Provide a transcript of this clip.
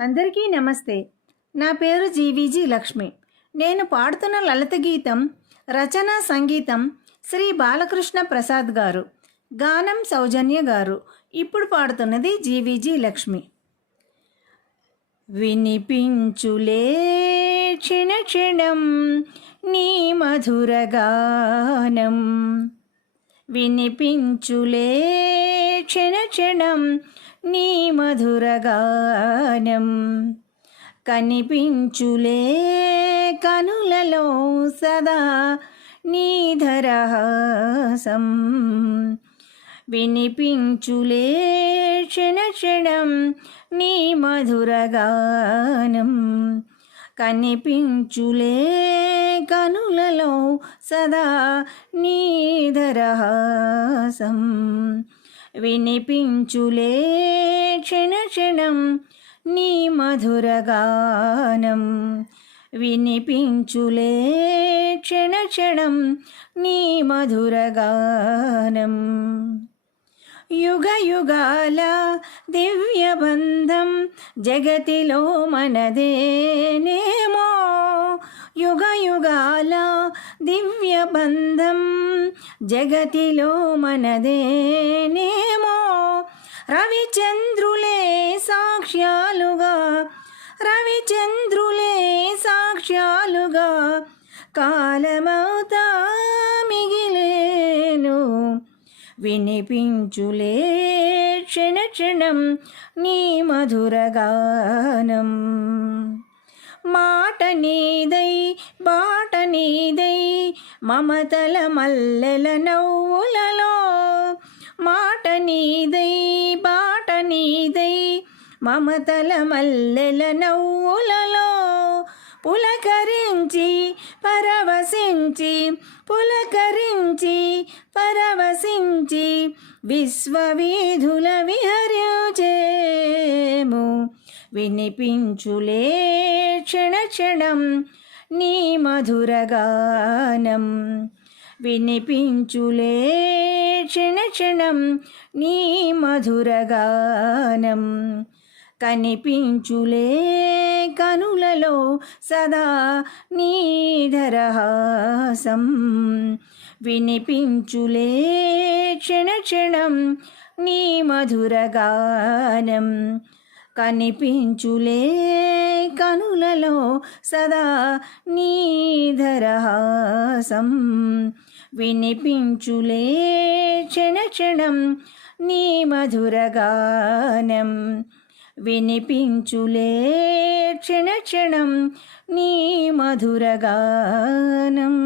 అందరికీ నమస్తే. నా పేరు జీవీజీ లక్ష్మి. నేను పాడుతున్న లలిత గీతం రచన సంగీతం శ్రీ బాలకృష్ణ ప్రసాద్ గారు గానం సౌజన్య గారు. ఇప్పుడు పాడుతున్నది జీవీజీ లక్ష్మి. వినిపించులే క్షణ క్షణం నీ మధుర గానం. వినిపించులే క్షణ క్షణం నీ మధురగానం కనిపించులే కనులలో సదా నీధరహాసం వినిపించులే క్షణ క్షణం నీ మధురగానం కనిపించులే కనులలో సదా నీధరహాసం వినిపించులే క్షణ క్షణం నీ మధురగానం వినిపించులే క్షణ క్షణం నీ మధురగానం యుగయుగాల యుగ దివ్య బంధం జగతిలో మనదేనేమో. యుగయుగాల దివ్య బంధం జగతిలో మనదేనేమో రవిచంద్రులే సాక్ష్యాలుగా రవిచంద్రులే సాక్ష్యాలుగా కాలమవుతా మిగిలేను. వినిపించులే క్షణ క్షణం నీ మధుర గానం. మాట నీదై బాట నీదై మమతల మల్లెల నవ్వులలో. మాట నీదై బాట నీదై మమతల మల్లెల నవ్వులలో. పులకరించి పరవశించి పులకరించి పరవశించి విశ్వవీధుల విహరించేము వినిపించులే క్షణ క్షణం నీ మధురగానం వినిపించులే క్షణ క్షణం నీ మధురగానం కనిపించులే కనులలో సదా నీధరహాసం వినిపించులే క్షణ క్షణం నీ మధురగానం కనిపించులే కనులలో సదా నీధరహాసం వినిపించులే క్షణక్షణం నీ మధురగానం వినిపించులే క్షణక్షణం నీ మధురగానం